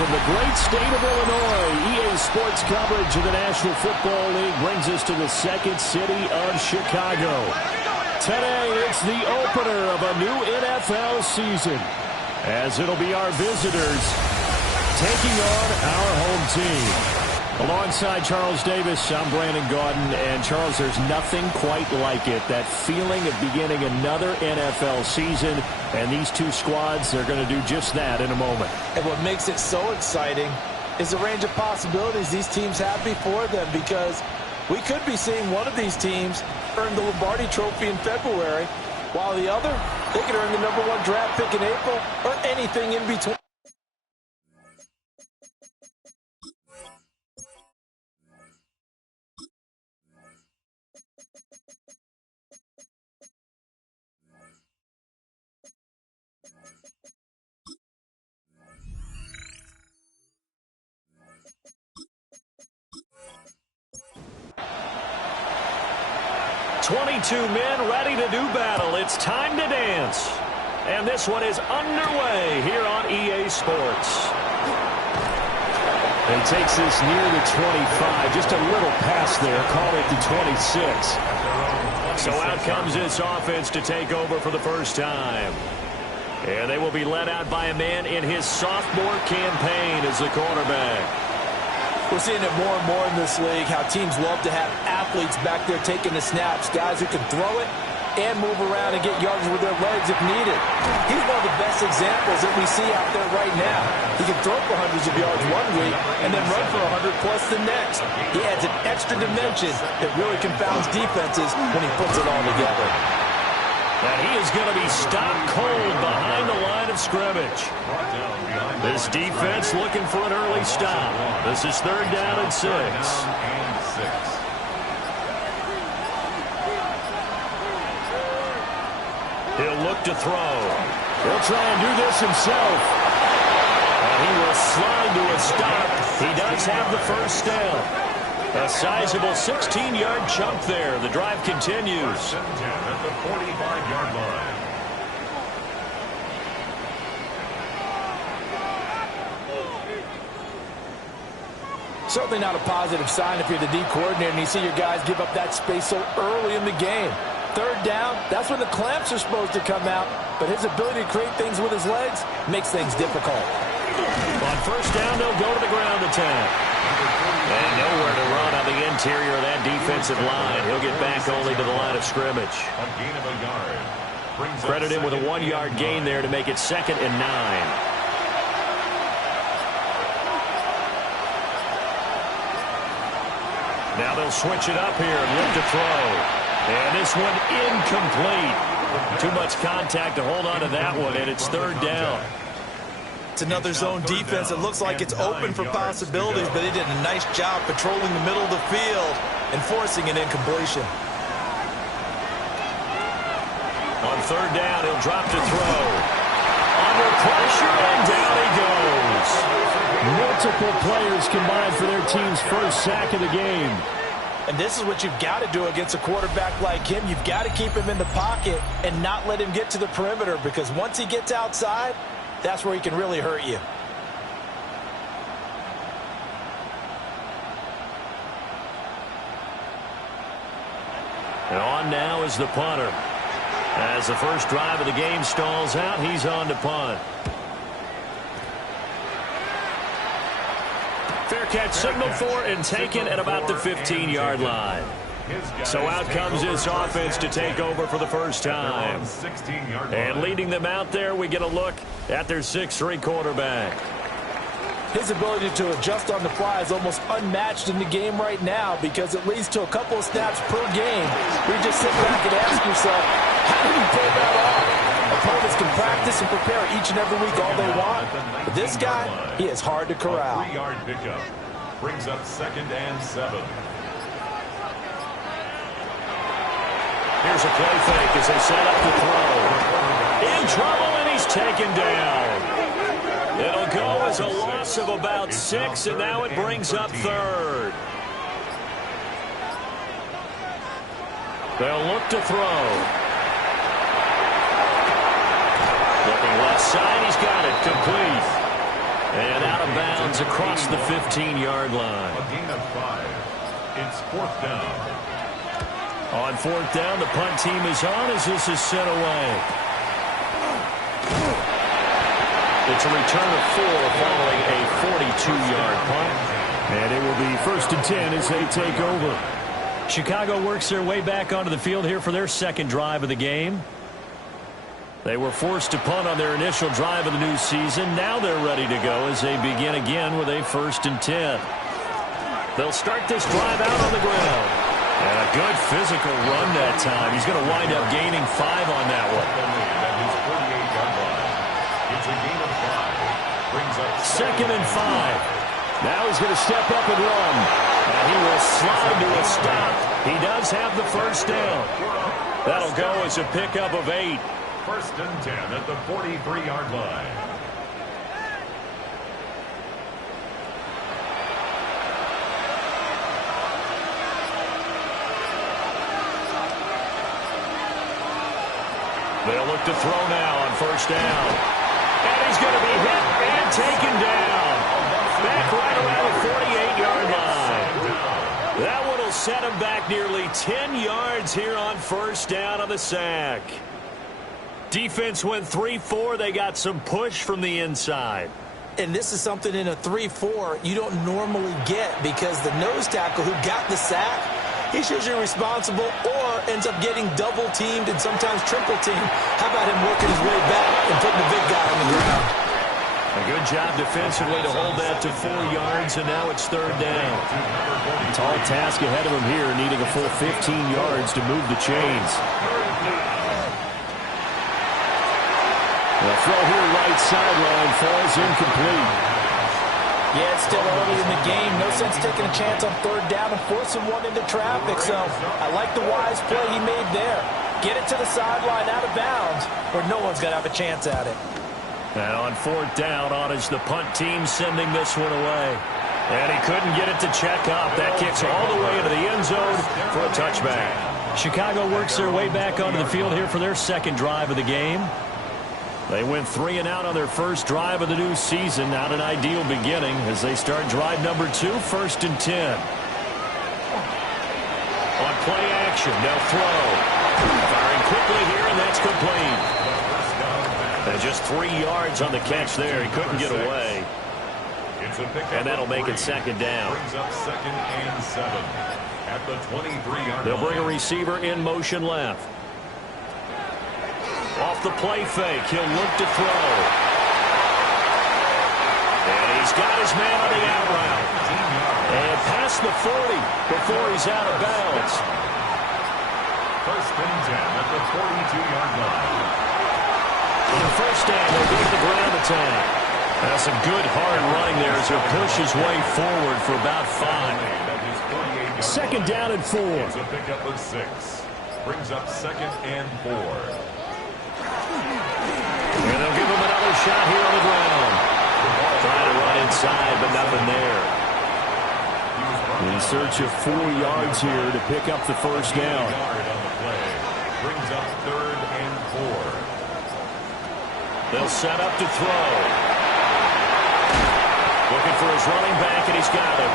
from the great state of Illinois, EA Sports coverage of the National Football League brings us to the second city of Chicago. Today, it's the opener of a new NFL season, as it'll be our visitors taking on our home team. Alongside Charles Davis, I'm Brandon Gaudin, and Charles, there's nothing quite like it. That feeling of beginning another NFL season, and these two squads, they're going to do just that in a moment. And what makes it so exciting is the range of possibilities these teams have before them, because we could be seeing one of these teams earn the Lombardi Trophy in February, while the other, they could earn the #1 draft pick in April or anything in between. Two men ready to do battle. It's time to dance. And this one is underway here on EA Sports. And he takes this near the 25. Just a little pass there. Call it the 26. So out comes this offense to take over for the first time. And they will be led out by a man in his sophomore campaign as the quarterback. We're seeing it more and more in this league, how teams love to have athletes back there taking the snaps, guys who can throw it and move around and get yards with their legs if needed. He's one of the best examples that we see out there right now. He can throw for hundreds of yards one week and then run for 100 plus the next. He adds an extra dimension that really confounds defenses when he puts it all together. And he is going to be stopped cold behind the line of scrimmage. This defense looking for an early stop. This is 3rd down and 6. He'll look to throw. He'll try and do this himself. And he will slide to a stop. He does have the first down. A sizable 16-yard chunk there. The drive continues. At the 45-yard line. Certainly not a positive sign if you're the D coordinator and you see your guys give up that space so early in the game. 3rd down, that's when the clamps are supposed to come out, but his ability to create things with his legs makes things difficult. On 1st down, they'll go to the ground attack. And nowhere to run on the interior of that defensive line. He'll get back only to the line of scrimmage. A gain of a yard. Credit him with a 1-yard gain there to make it 2nd and 9. Now they'll switch it up here and look to throw. And this one incomplete. Too much contact to hold on to that one, and it's 3rd down. It's another zone defense. It looks like it's open for possibilities, but they did a nice job patrolling the middle of the field and forcing an incompletion. On 3rd down, he'll drop to throw. Under pressure, and down he goes. Multiple players combined for their team's first sack of the game. And this is what you've got to do against a quarterback like him. You've got to keep him in the pocket and not let him get to the perimeter, because once he gets outside, that's where he can really hurt you. And on now is the punter. As the first drive of the game stalls out, he's on to punt. Fair catch signaled for and taken at about the 15-yard line. So out comes this offense to take over for the first time. And leading them out there, we get a look at their 6'3" quarterback. His ability to adjust on the fly is almost unmatched in the game right now, because it leads to a couple of snaps per game where you just sit back and ask yourself, how did he pull that off? Opponents can practice and prepare each and every week all they want, but this guy, he is hard to corral. 3-yard pickup brings up 2nd and 7. Here's a play fake as they set up the throw. In trouble, and he's taken down. It'll go as a loss of about 6, and now it brings up 3rd. They'll look to throw. Looking left side, he's got it complete. And out of bounds across the 15-yard line. A gain of 5. It's 4th down. On 4th down, the punt team is on as this is sent away. It's a return of 4 following a 42-yard punt. And it will be 1st and 10 as they take over. Chicago works their way back onto the field here for their second drive of the game. They were forced to punt on their initial drive of the new season. Now they're ready to go as they begin again with a 1st and 10. They'll start this drive out on the ground. And a good physical run that time. He's going to wind up gaining 5 on that one. It's a gain of 5. Brings up 2nd and 5. Now he's going to step up and run. And he will slide to a stop. He does have the 1st down. That'll go as a pickup of 8. 1st and 10 at the 43-yard line. They'll look to throw now on 1st down. And he's going to be hit and taken down. Back right around the 48-yard line. That one will set him back nearly 10 yards here on 1st down on the sack. Defense went 3-4. They got some push from the inside. And this is something in a 3-4 you don't normally get because the nose tackle who got the sack, he's usually responsible or ends up getting double-teamed and sometimes triple-teamed. How about him working his way back and putting the big guy on the ground? A good job defensively to hold that to 4 yards, and now it's 3rd down. Tall task ahead of him here, needing a full 15 yards to move the chains. The throw here right sideline falls incomplete. Yeah, it's still early in the game. No sense taking a chance on 3rd down and forcing one into traffic. So I like the wise play he made there. Get it to the sideline out of bounds where no one's going to have a chance at it. And on 4th down, on is the punt team sending this one away. And he couldn't get it to check up. That kicks all the way into the end zone for a touchback. Chicago works their way back onto the field here for their second drive of the game. They went 3 and out on their first drive of the new season. Not an ideal beginning as they start drive number 2, 1st and 10. On play action, they'll throw. Firing quickly here, and that's complete. And just 3 yards on the catch there. He couldn't get away. And that'll make it 2nd down. Brings up 2nd and 7 at the 23-yard line. They'll bring a receiver in motion left. Off the play fake, he'll look to throw. And he's got his man on the out route. And past the 40 before he's out of bounds. 1st and 10 at the 42-yard line. On 1st down, they'll go to the ground attack. That's some good hard running there as he'll push his way forward for about 5. 2nd down and 4. It's a pickup of 6. Brings up 2nd and 4. And they'll give him another shot here on the ground. Trying to run inside, but nothing there. In search of 4 yards here to pick up the 1st down. Brings up 3rd and 4. They'll set up to throw. Looking for his running back, and he's got him.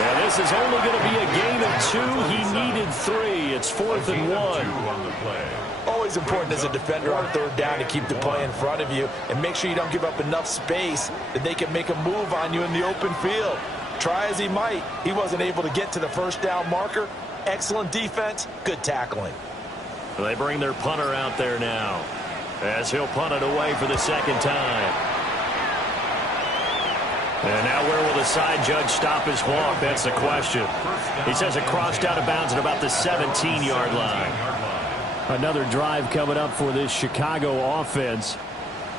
Yeah, this is only going to be a gain of 2. He needed 3. It's 4th and 1. Always important as a defender on 3rd down to keep the play in front of you and make sure you don't give up enough space that they can make a move on you in the open field. Try as he might, he wasn't able to get to the 1st down marker. Excellent defense, good tackling. They bring their punter out there now as he'll punt it away for the 2nd time. And now where will the side judge stop his walk? That's the question. He says it crossed out of bounds at about the 17-yard line. Another drive coming up for this Chicago offense.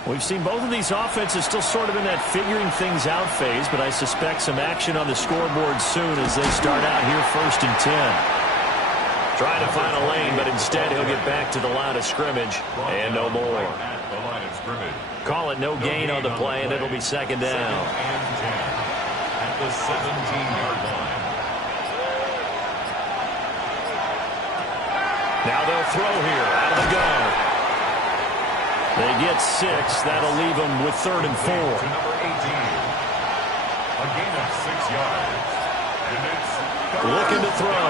We've seen both of these offenses still sort of in that figuring things out phase, but I suspect some action on the scoreboard soon as they start out here 1st and 10. Trying to find a lane, but instead he'll get back to the line of scrimmage and no more. Call it no gain on the play, and it'll be 2nd down. At the 17-yard line. Now they'll throw here out of the gun. They get 6. That'll leave them with 3rd and 4. To number 18. A gain of 6 yards. And it's looking to throw.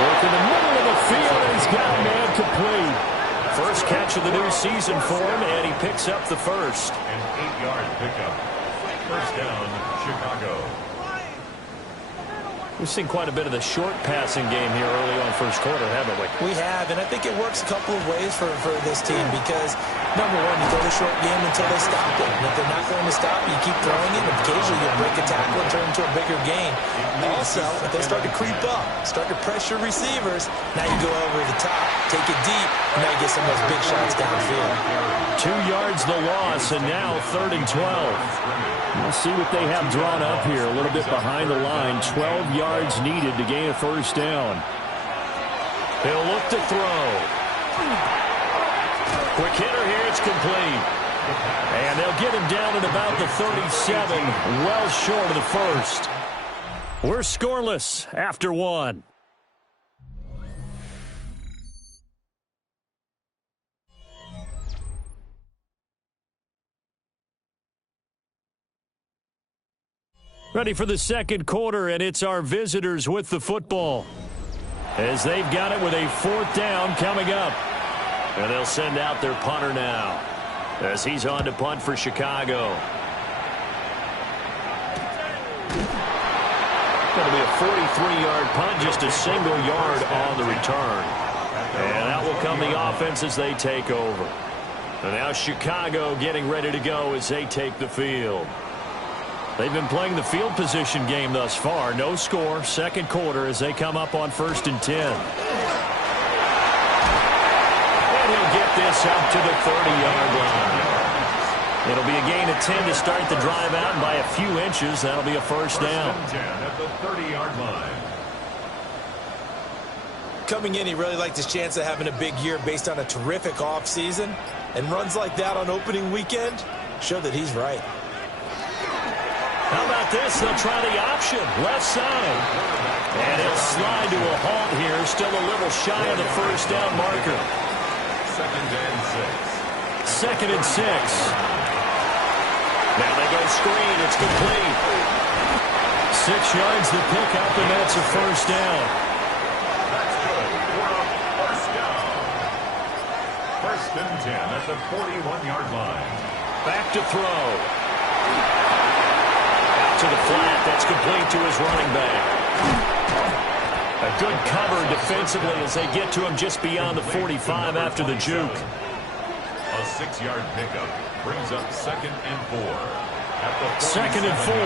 Work in the middle of the field, and he's got a man complete. First catch of the new season for him, and he picks up the first. An 8-yard pickup. First down, Chicago. We've seen quite a bit of the short passing game here early on first quarter, haven't we? We have, and I think it works a couple of ways for this team because, number one, you throw the short game until they stop it. And if they're not going to stop it, you keep throwing it, and occasionally you'll break a tackle and turn into a bigger gain. Also, if they start to creep up, start to pressure receivers, now you go over the top, take it deep, and now you get some of those big shots downfield. 2 yards the loss, and now 3rd and 12. We'll see what they have drawn up here. A little bit behind the line. 12 yards needed to gain a first down. He'll look to throw. Quick hitter here. It's complete. And they'll get him down at about the 37, well short of the first. We're scoreless after 1. Ready for the second quarter, and it's our visitors with the football. As they've got it with a 4th down coming up. And they'll send out their punter now as he's on to punt for Chicago. Going to be a 43-yard punt, just a single yard on the return. And that will come the offense as they take over. And now Chicago getting ready to go as they take the field. They've been playing the field position game thus far. No score, second quarter as they come up on 1st and 10. And he'll get this up to the 30-yard line. It'll be a gain of 10 to start the drive out, and by a few inches, that'll be a first down. First and 10 at the 30-yard line. Coming in, he really liked his chance of having a big year based on a terrific offseason. And runs like that on opening weekend show that he's right. How about this? They'll try the option. Left side. And he'll slide to a halt here. Still a little shy of the first down marker. 2nd and 6. 2nd and 6. Now they go screen. It's complete. 6 yards the pickup, and that's a first down. That's good for a first down. 1st and 10 at the 41-yard line. Back to throw. To the flat. That's complete to his running back. A good cover defensively as they get to him just beyond the 45 after the juke. A 6-yard pickup brings up 2nd and 4. At the 2nd and 4.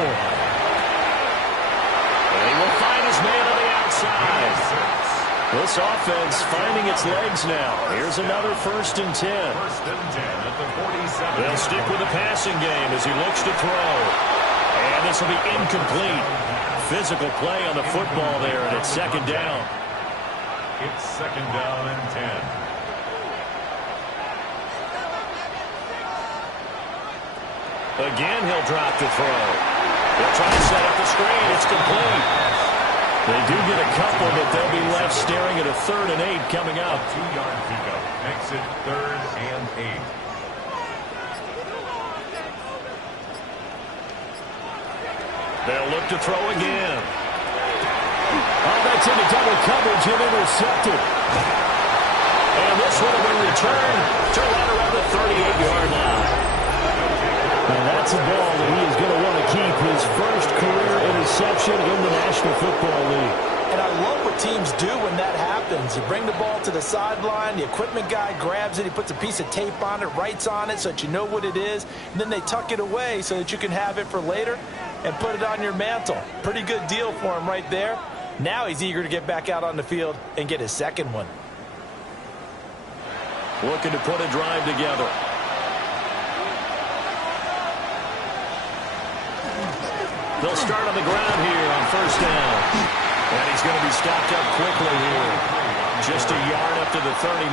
And he will find his man on the outside. This offense finding its legs now. Here's another 1st and 10. 1st and 10 at the 47. They'll stick with the passing game as he looks to throw. And this will be incomplete. Physical play on the football there, and it's 2nd down. It's 2nd down and 10. Again, he'll drop to throw. They'll try to set up the screen. It's complete. They do get a couple, but they'll be left staring at a 3rd and 8 coming up. 2-yard pickup makes it 3rd and 8. They'll look to throw again. Oh, that's into double coverage and intercepted. And this one will be returned to right around the 38-yard line. And that's a ball that he is going to want to keep, his first career interception in the National Football League. And I love what teams do when that happens. You bring the ball to the sideline, the equipment guy grabs it, he puts a piece of tape on it, writes on it so that you know what it is, and then they tuck it away so that you can have it for later and put it on your mantle. Pretty good deal for him right there. Now he's eager to get back out on the field and get his second one. Looking to put a drive together. They'll start on the ground here on 1st down. And he's going to be stopped up quickly here. Just a yard up to the 39.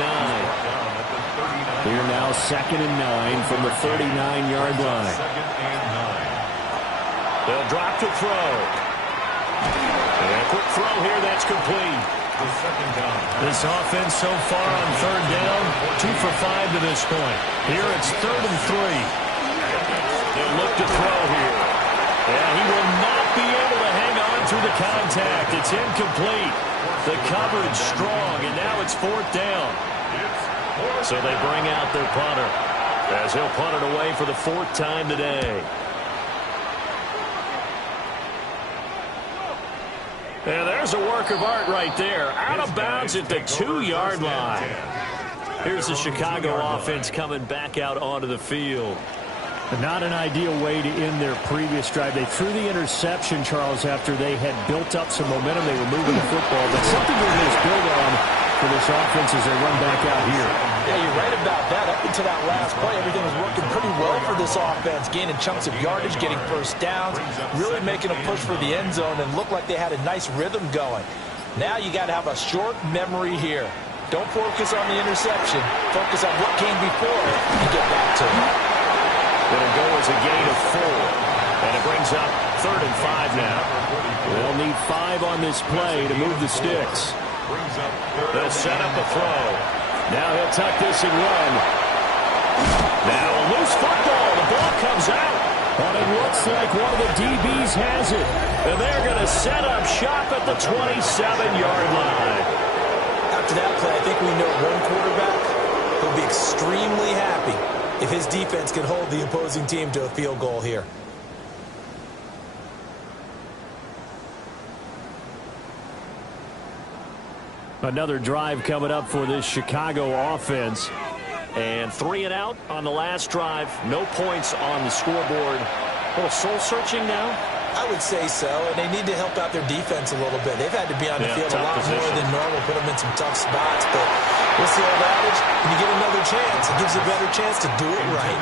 Here now 2nd and 9 from the 39-yard line. 2nd and 9. They'll drop to throw. And a quick throw here, that's complete. The second down. This offense so far on third down, 2 for 5 to this point. Here it's 3rd and 3. They'll look to throw here. And he will not be able to hang on through the contact. It's incomplete. The coverage strong, and now it's 4th down. So they bring out their punter as he'll punt it away for the 4th time today. And there's a work of art right there. Out of bounds at the 2-yard line. Here's the Chicago offense coming back out onto the field. Not an ideal way to end their previous drive. They threw the interception, Charles, after they had built up some momentum. They were moving the football, but something they're going to build on for this offense as they run back out here. Yeah, you're right about that. Up until that last play, everything was working pretty well for this offense, gaining chunks of yardage, getting first downs, really making a push for the end zone, and looked like they had a nice rhythm going. Now you got to have a short memory here. Don't focus on the interception. Focus on what came before it and get back to it. It'll go as a gain of 4. And it brings up 3rd and 5 now. They'll need 5 on this play to move the sticks. They'll set up a throw. Now he'll tuck this and run. Now a loose football. The ball comes out. But it looks like one of the DBs has it. And they're going to set up shop at the 27-yard line. After that play, I think we know one quarterback will be extremely happy if his defense can hold the opposing team to a field goal here. Another drive coming up for this Chicago offense. And 3 and out on the last drive. No points on the scoreboard. A little soul-searching now? I would say so, and they need to help out their defense a little bit. They've had to be on the field a lot more than normal, put them in some tough spots. But what's the old adage? When you get another chance, it gives you a better chance to do it right.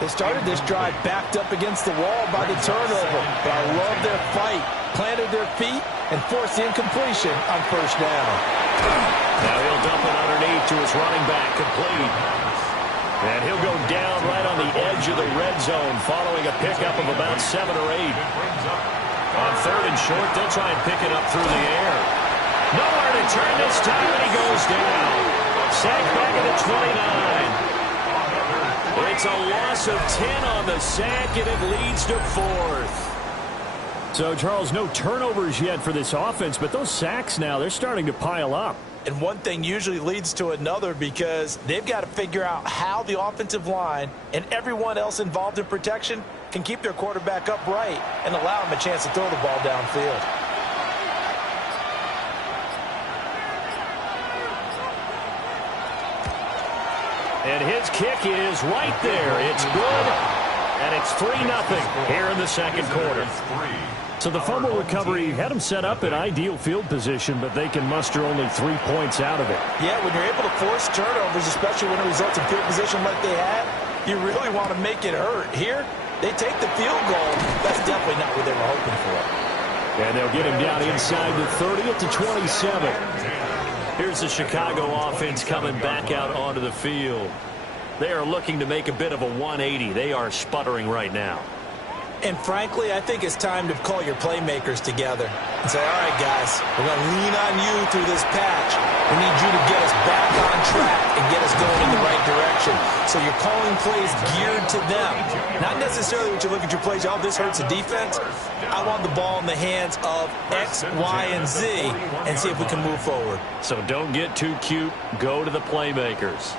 They started this drive backed up against the wall by the turnover, but I love their fight. Planted their feet and forced the incompletion on first down. Now he'll dump it underneath to his running back, complete. And he'll go down right on the edge of the red zone following a pickup of about 7 or 8. On 3rd and short, they'll try and pick it up through the air. Nowhere to turn this time, and he goes down. Sacked back at the 29. It's a loss of 10 on the sack, and it leads to 4th. So, Charles, no turnovers yet for this offense, but those sacks now, they're starting to pile up. And one thing usually leads to another because they've got to figure out how the offensive line and everyone else involved in protection can keep their quarterback upright and allow him a chance to throw the ball downfield. And his kick is right there. It's good, and it's 3-0 here in the second quarter. So the fumble recovery had them set up in ideal field position, but they can muster only 3 points out of it. Yeah, when you're able to force turnovers, especially when it results in field position like they had, you really want to make it hurt. Here, they take the field goal. That's definitely not what they were hoping for. And they'll get him down inside the 30 at the 27. Here's the Chicago offense coming back out onto the field. They are looking to make a bit of a 180. They are sputtering right now. And frankly, I think it's time to call your playmakers together and say, all right, guys, we're going to lean on you through this patch. We need you to get us back on track and get us going in the right direction. So you're calling plays geared to them. Not necessarily when you look at your plays, oh, this hurts the defense. I want the ball in the hands of X, Y, and Z and see if we can move forward. So don't get too cute. Go to the playmakers.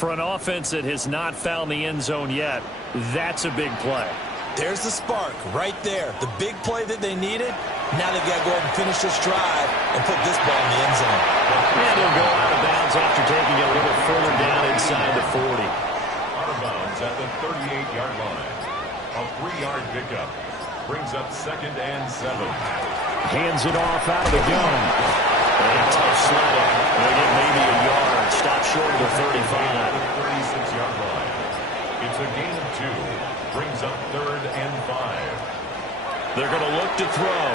For an offense that has not found the end zone yet, that's a big play. There's the spark right there. The big play that they needed. Now they've got to go ahead and finish this drive and put this ball in the end zone. And he'll go out of bounds after taking it a little further down inside the 40. Out of bounds at the 38-yard line. A 3-yard pickup brings up 2nd and 7. Hands it off out of the gun. And a tough slide. They'll get maybe a yard. Stop short of the 35. 36-yard line. It's a gain of 2. Brings up 3rd and 5. They're going to look to throw.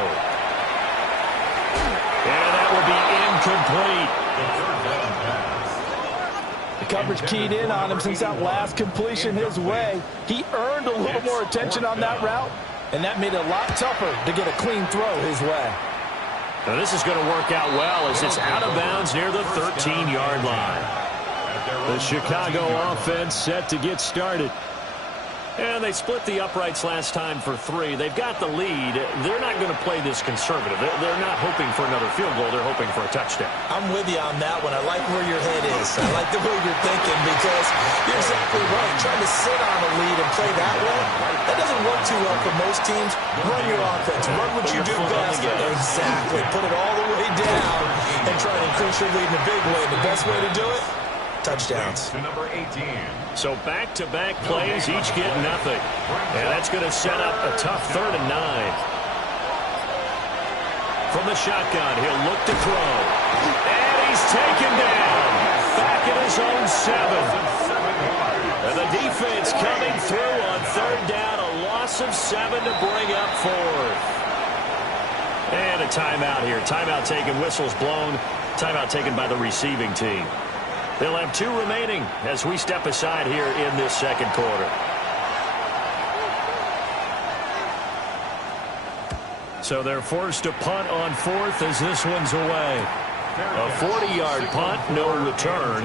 And that will be incomplete. The 3rd down pass. The coverage keyed in on him since that last completion his way. He earned a little more attention on that route, and that made it a lot tougher to get a clean throw his way. Now this is going to work out well as it's out of bounds near the 13-yard line. The Chicago offense set to get started. And they split the uprights last time for 3. They've got the lead. They're not going to play this conservative. They're not hoping for another field goal. They're hoping for a touchdown. I'm with you on that one. I like where your head is. I like the way you're thinking because you're exactly right. Trying to sit on a lead and play that way, that doesn't work too well for most teams. Run your offense. Run what you do best. Exactly. Put it all the way down and try to increase your lead in a big way. The best way to do it? Touchdowns. To number 18. So back-to-back plays, each get nothing. And that's going to set up a tough 3rd and 9. From the shotgun, he'll look to throw. And he's taken down. Back at his own 7. And the defense coming through on 3rd down. A loss of 7 to bring up 4th. And a timeout here. Timeout taken, whistles blown. Timeout taken by the receiving team. They'll have 2 remaining as we step aside here in this second quarter. So they're forced to punt on 4th as this one's away. A 40-yard punt, no return.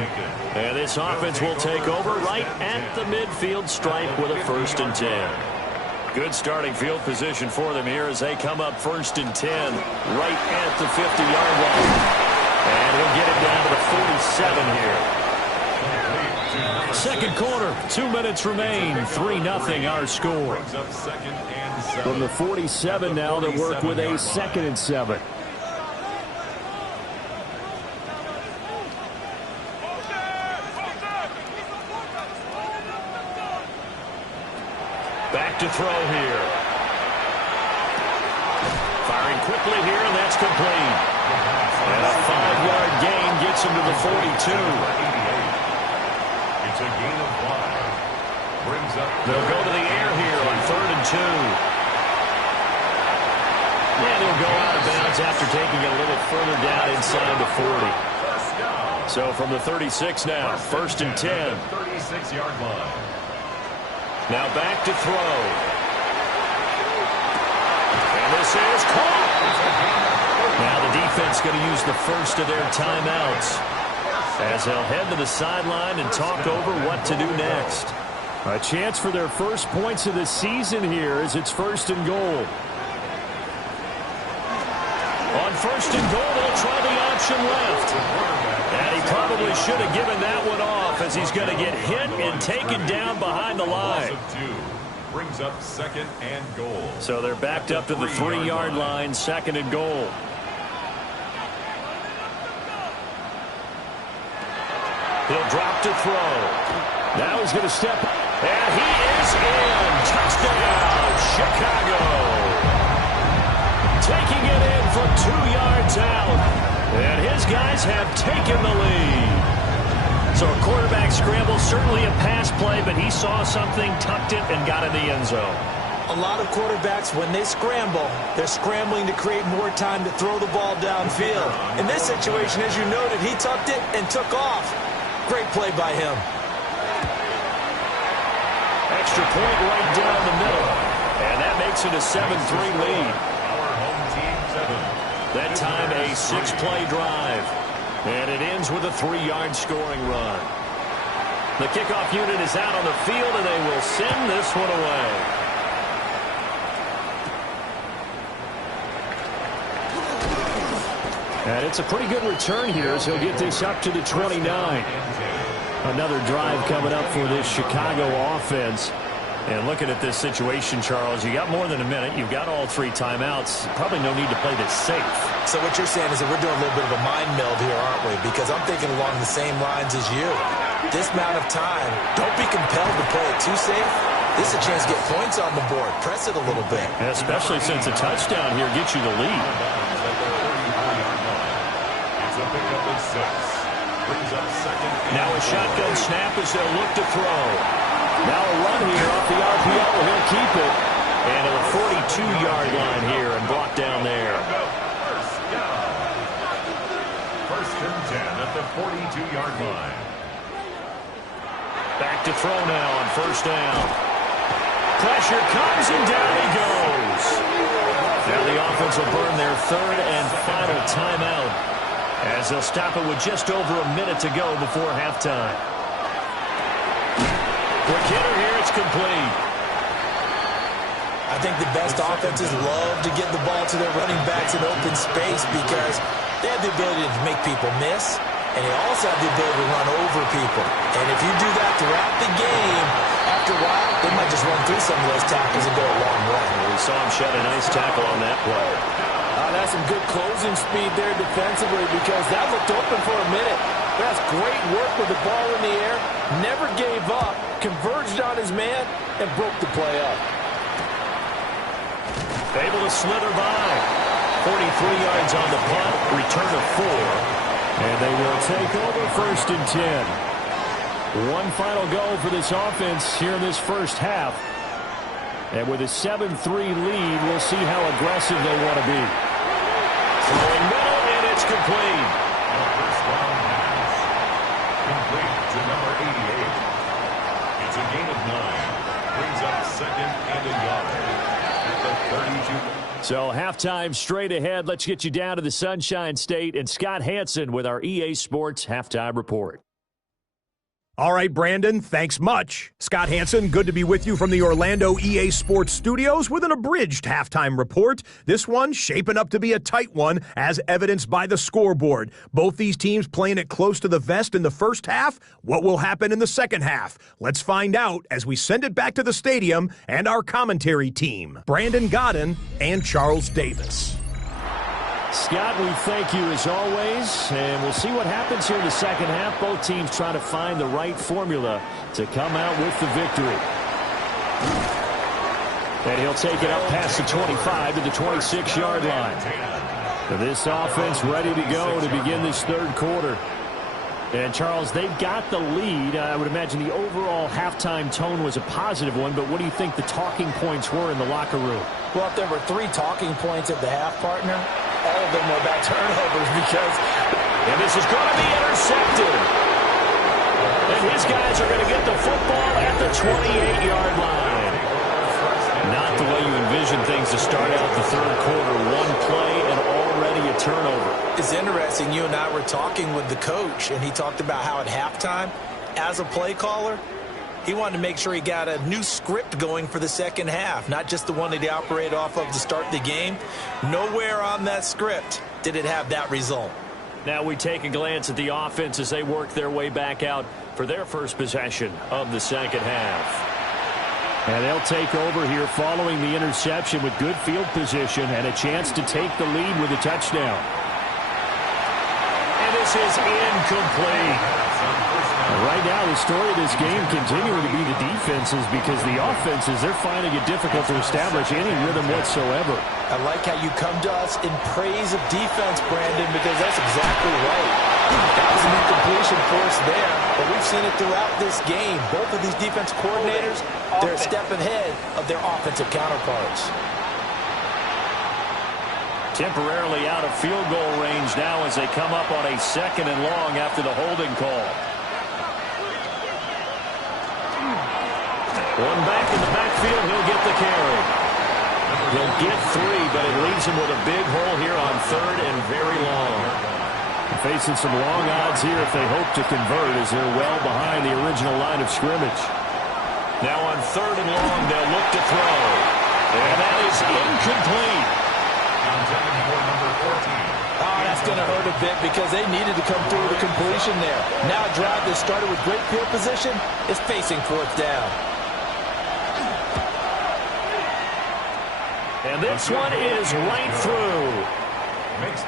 And this offense will take over right at the midfield stripe with a 1st and 10. Good starting field position for them here as they come up 1st and 10 right at the 50-yard line. And he'll get it down to the 47 here. Second quarter, 2 minutes remain. 3-0 our score. From the 47 now, they'll work with a 2nd and 7. Back to throw here. Firing quickly here, and that's complete. And a 5-yard gain gets him to the 42. It's a gain of 5. Brings up. They'll go to the air here on 3rd and 2. And he'll go out of bounds after taking it a little further down inside the 40. So from the 36 now, 1st and 10. 36-yard line. Now back to throw. And this is caught. Now the defense going to use the first of their timeouts as they'll head to the sideline and talk over what to do next. A chance for their first points of the season here as it's 1st and goal. On 1st and goal, they'll try the option left. And he probably should have given that one off as he's going to get hit and taken down behind the line. Brings up 2nd and goal. So they're backed up to the 3-yard line, 2nd and goal. He'll drop to throw. Now he's going to step. And he is in. Touchdown, Chicago. Taking it in from 2 yards out. And his guys have taken the lead. So a quarterback scramble, certainly a pass play, but he saw something, tucked it, and got in the end zone. A lot of quarterbacks, when they scramble, they're scrambling to create more time to throw the ball downfield. In this situation, as you noted, he tucked it and took off. Great play by him. Extra point right down the middle. And that makes it a 7-3 lead. Our home team 7. That time a 6-play drive. And it ends with a 3-yard scoring run. The kickoff unit is out on the field, and they will send this one away. And it's a pretty good return here as he'll get this up to the 29. Another drive coming up for this Chicago offense. And looking at this situation, Charles, you got more than a minute. You've got all 3 timeouts. Probably no need to play this safe. So what you're saying is that we're doing a little bit of a mind meld here, aren't we? Because I'm thinking along the same lines as you. This amount of time, don't be compelled to play it too safe. This is a chance to get points on the board. Press it a little bit. And especially since a touchdown here gets you the lead. It's a pickup of 6. Brings up 2nd. Now a shotgun snap as they'll look to throw. Now a run here off the RPO. He'll keep it. And to the 42-yard line here and brought down there. First down. 1st and 10 at the 42-yard line. Back to throw now on first down. Pressure comes and down he goes. Now the offense will burn their third and final timeout as they'll stop it with just over a minute to go before halftime. Quick hitter here, it's complete. I think the best offenses love to get the ball to their running backs in open space because they have the ability to make people miss, and they also have the ability to run over people. And if you do that throughout the game, after a while, they might just run through some of those tackles and go a long way. We saw him shed a nice tackle on that play. That's some good closing speed there defensively because that looked open for a minute. That's great work with the ball in the air. Never gave up, converged on his man, and broke the play up. Able to slither by. 43 yards on the punt, return of 4. And they will take over first and 10. One final go for this offense here in this first half. And with a 7-3 lead, we'll see how aggressive they want to be. Throwing middle, and it's complete. First down pass. Complete to number 88. It's a gain of 9. Brings up second and a yard. At the 32. So halftime straight ahead. Let's get you down to the Sunshine State and Scott Hansen with our EA Sports Halftime Report. All right, Brandon, thanks much. Scott Hansen, good to be with you from the Orlando EA Sports Studios with an abridged halftime report. This one shaping up to be a tight one, as evidenced by the scoreboard. Both these teams playing it close to the vest in the first half. What will happen in the second half? Let's find out as we send it back to the stadium and our commentary team, Brandon Godden and Charles Davis. Scott, we thank you as always, and we'll see what happens here in the second half. Both teams trying to find the right formula to come out with the victory. And he'll take it up past the 25 to the 26-yard line. This offense ready to go to begin this third quarter. And, Charles, they've got the lead. I would imagine the overall halftime tone was a positive one, but what do you think the talking points were in the locker room? Well, if there were 3 talking points at the half, partner, all of them were about turnovers because... And this is going to be intercepted. And his guys are going to get the football at the 28-yard line. Not the way you envision things to start out the third quarter. One play and already a turnover. It's interesting. You and I were talking with the coach, and he talked about how at halftime, as a play caller, he wanted to make sure he got a new script going for the second half, not just the one that he operated off of to start the game. Nowhere on that script did it have that result. Now we take a glance at the offense as they work their way back out for their first possession of the second half. And they'll take over here following the interception with good field position and a chance to take the lead with a touchdown. And this is incomplete. Right now, the story of this game continuing to be the defenses because the offenses, they're finding it difficult to establish any rhythm whatsoever. I like how you come to us in praise of defense, Brandon, because that's exactly right. That was an incompletion force there, but we've seen it throughout this game. Both of these defense coordinators, they're a step ahead of their offensive counterparts. Temporarily out of field goal range now as they come up on a 2nd and long after the holding call. One back in the backfield, he'll get the carry. He'll get 3, but it leaves him with a big hole here on 3rd and very long. Facing some long odds here if they hope to convert as they're well behind the original line of scrimmage. Now on 3rd and long, they'll look to throw. And that is incomplete. Oh, that's going to hurt a bit because they needed to come through with a completion there. Now a drive that started with great field position is facing 4th down. And this one is right through.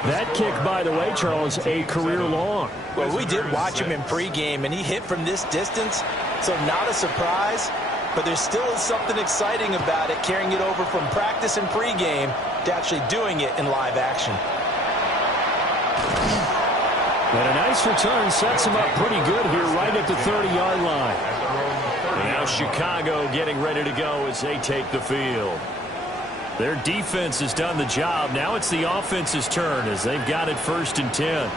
That kick, by the way, Charles, a career long. Well, we did watch him in pregame, and he hit from this distance, so not a surprise. But there still is something exciting about it, carrying it over from practice and pregame to actually doing it in live action. And a nice return sets him up pretty good here right at the 30-yard line. And now Chicago getting ready to go as they take the field. Their defense has done the job. Now it's the offense's turn as they've got it 1st and 10.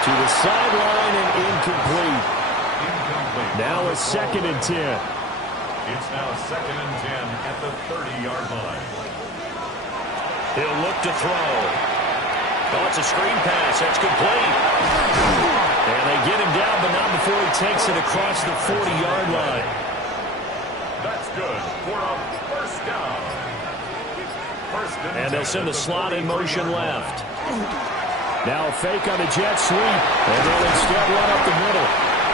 To the sideline and incomplete. Now a 2nd and 10. It's now 2nd and 10 at the 30-yard line. He'll look to throw. Oh, it's a screen pass. That's complete. And they get him down, but not before he takes it across the 40-yard line. That's good for a first down. And they'll send the slot in motion left. Now a fake on the jet sweep. And they'll instead run up the middle.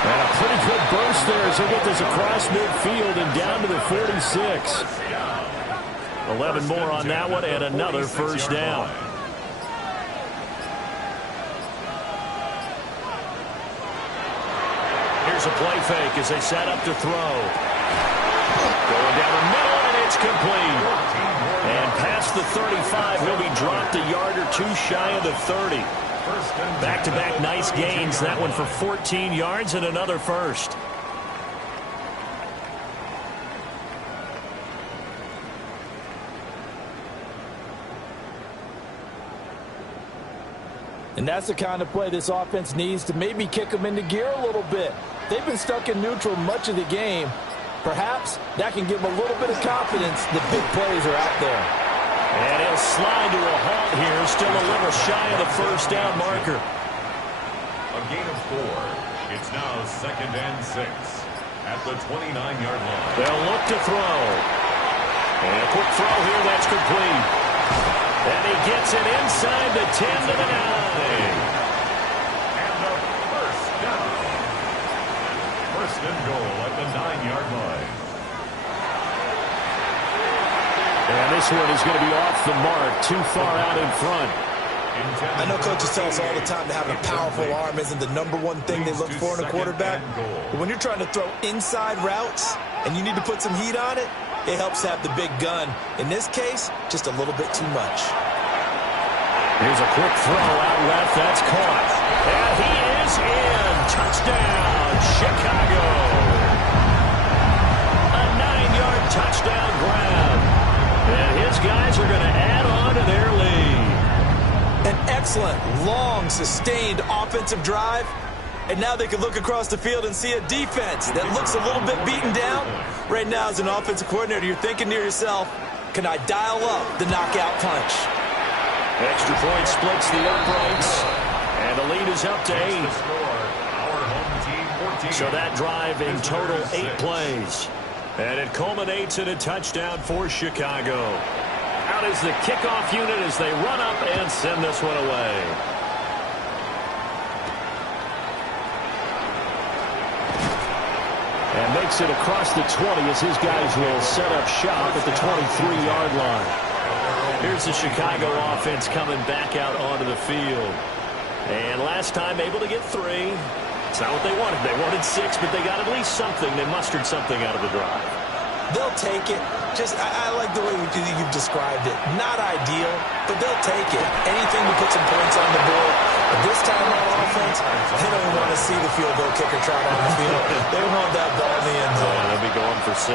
And a pretty good burst there as they get this across midfield and down to the 46. 11 more on that one and another first down. Here's a play fake as they set up to throw. Going down the middle, and it's complete. And past the 35, he'll be dropped a yard or two shy of the 30. Back-to-back nice gains. That one for 14 yards and another first. And that's the kind of play this offense needs to maybe kick them into gear a little bit. They've been stuck in neutral much of the game. Perhaps that can give them a little bit of confidence that big plays are out there. And he'll slide to a halt here, still a little shy of the first down marker. A gain of 4. It's now 2nd and 6 at the 29-yard line. They'll look to throw. And a quick throw here, that's complete. And he gets it inside the 10 to the 9. And a first down. First and goal at the 9-yard line. And this one is going to be off the mark, too far out in front. I know coaches tell us all the time that having a powerful arm isn't the #1 thing they look for in a quarterback. But when you're trying to throw inside routes and you need to put some heat on it, it helps to have the big gun. In this case, just a little bit too much. Here's a quick throw out left. That's caught. And he is in. Touchdown, Chicago. A 9-yard touchdown grab. And his guys are going to add on to their lead. An excellent, long, sustained offensive drive. And now they can look across the field and see a defense that looks a little bit beaten down. Right now, as an offensive coordinator, you're thinking to yourself, can I dial up the knockout punch? Extra point splits the uprights. And the lead is up to 8. So that drive in total 8 plays. And it culminates in a touchdown for Chicago. Out is the kickoff unit as they run up and send this one away. And makes it across the 20 as his guys will set up shop at the 23-yard line. Here's the Chicago offense coming back out onto the field. And last time able to get 3. It's not what they wanted. They wanted 6, but they got at least something. They mustered something out of the drive. They'll take it. I like the way you've described it. Not ideal, but they'll take it. Anything to put some points on the board. But this time on offense, they don't want to see the field goal kicker trot on the field. They want that ball in the end zone. They'll be going for 6.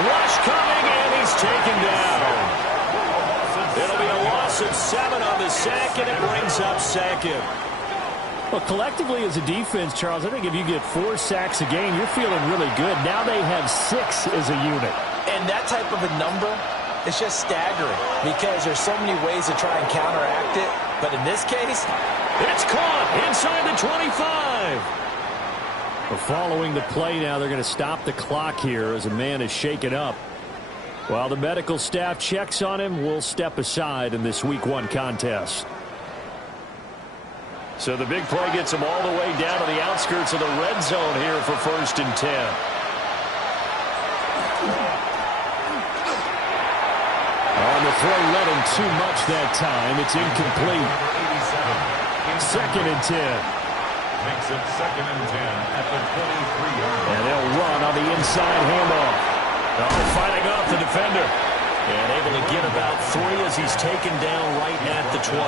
Rush coming, and he's taken down. It'll be a loss of 7 on the sack, and it brings up 2nd. Well, collectively as a defense, Charles, I think if you get 4 sacks a game, you're feeling really good. Now they have 6 as a unit. And that type of a number is just staggering because there's so many ways to try and counteract it. But in this case, it's caught inside the 25. Well, following the play now, they're going to stop the clock here as a man is shaken up. While the medical staff checks on him, we'll step aside in this Week 1 contest. So the big play gets them all the way down to the outskirts of the red zone here for 1st and 10. On the throw, let him too much that time. It's incomplete. 2nd and 10. Makes it 2nd and 10 at the 23-yard line. And they'll run on the inside handoff. Oh, fighting off the defender. And able to get about 3 as he's taken down right at the 20.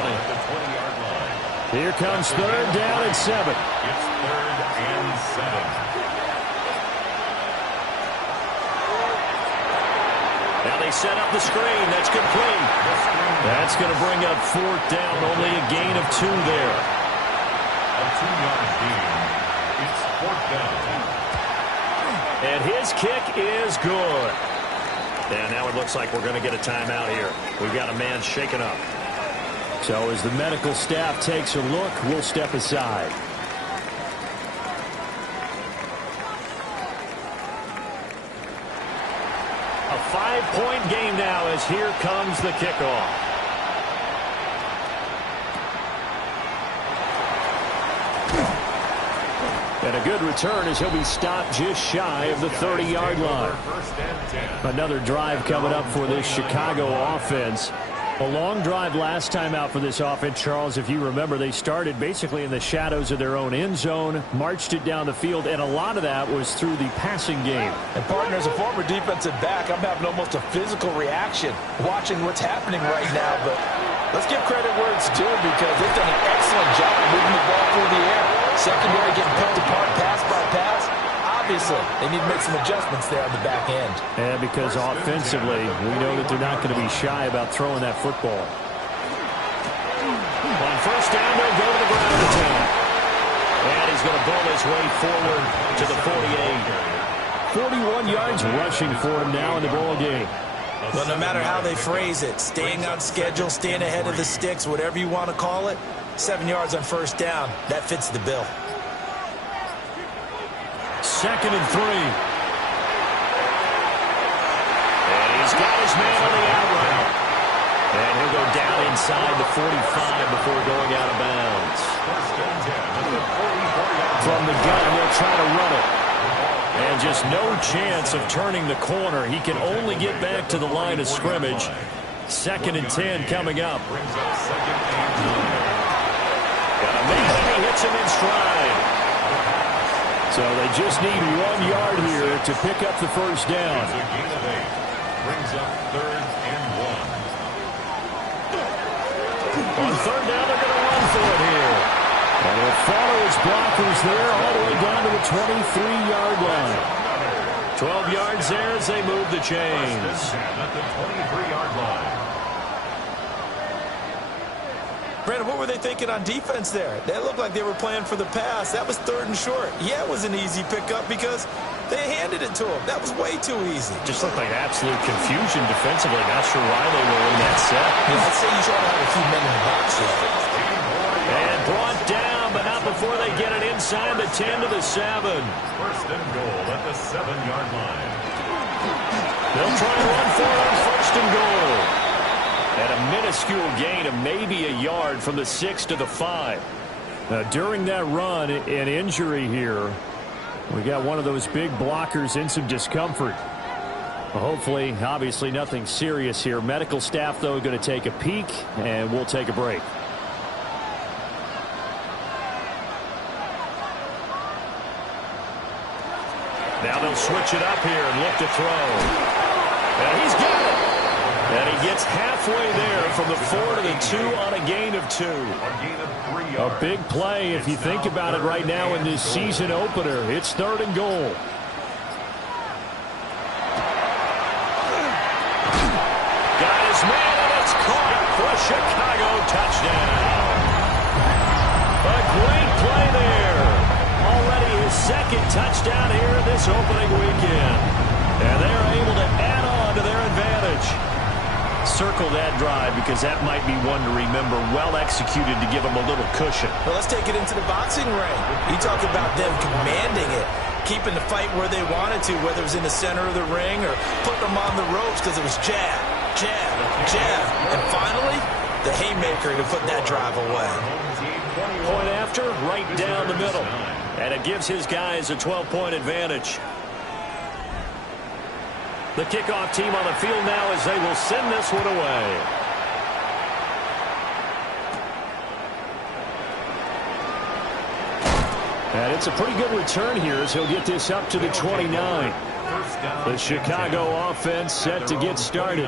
Here comes 3rd down and 7. It's 3rd and 7. Now they set up the screen. That's complete. That's going to bring up fourth down. Only a gain of 2 there. A 2-yard gain. It's fourth down. And his kick is good. And now it looks like we're going to get a timeout here. We've got a man shaken up. So as the medical staff takes a look, we'll step aside. A 5-point game now as here comes the kickoff. And a good return as he'll be stopped just shy of the 30-yard line. Another drive coming up for this Chicago offense. A long drive last time out for this offense, Charles. If you remember, they started basically in the shadows of their own end zone, marched it down the field, and a lot of that was through the passing game. And, partner, as a former defensive back, I'm having almost a physical reaction watching what's happening right now. But let's give credit where it's due because they've done an excellent job of moving the ball through the air. Secondary getting picked apart pass by pass. Obviously, they need to make some adjustments there on the back end. And because offensively, we know that they're not going to be shy about throwing that football. On first down, they'll go to the ground attack. And he's going to bull his way forward to the 48. 41 yards rushing for him now in the ball game. Well, no matter how they phrase it, staying on schedule, staying ahead of the sticks, whatever you want to call it, 7 yards on first down, that fits the bill. 2nd and 3. And he's got his man on the out route. And he'll go down inside the 45 before going out of bounds. From the gun, they'll try to run it. And just no chance of turning the corner. He can only get back to the line of scrimmage. 2nd and 10 coming up. Got a man, and he hits him in stride. So they just need 1 yard here to pick up the first down. It's a gain of 8. Brings up 3rd and 1. On 3rd down, they're going to run for it here. And he'll follow his blockers there all the way down to the 23-yard line. 12 yards there as they move the chains. At the 23-yard line. Brandon, what were they thinking on defense there? They looked like they were playing for the pass. That was 3rd and short. Yeah, it was an easy pickup because they handed it to him. That was way too easy. Just looked like absolute confusion defensively. Not sure why they were in that set. Yeah, I'd say you should have a few men in the box here. And brought down, but not before they get it inside the 10 to the 7. 1st and goal at the 7-yard line. They'll try and run for it on 1st and goal. And a minuscule gain of maybe a yard from the 6 to the 5. During that run, an injury here. We got one of those big blockers in some discomfort. Hopefully, obviously, nothing serious here. Medical staff, though, going to take a peek, and we'll take a break. Now they'll switch it up here and look to throw. And he's got it. And he gets halfway there from the 4 to the 2 on a gain of 2. A gain of 3 A yards. big play if you think about it right now in this season opener. It's 3rd and goal. Got his man, and it's caught for a Chicago touchdown. A great play there. Already his 2nd touchdown here this opening weekend. And they're able to add on to their advantage. Circle that drive because that might be one to remember. Well executed to give them a little cushion. Well, let's take it into the boxing ring. You talk about them commanding it, keeping the fight where they wanted to, whether it was in the center of the ring or putting them on the ropes because it was jab, jab, jab. And finally, the haymaker to put that drive away. Point after, right down the middle. And it gives his guys a 12-point advantage. The kickoff team on the field now as they will send this one away. And it's a pretty good return here as he'll get this up to the 29. The Chicago offense set to get started.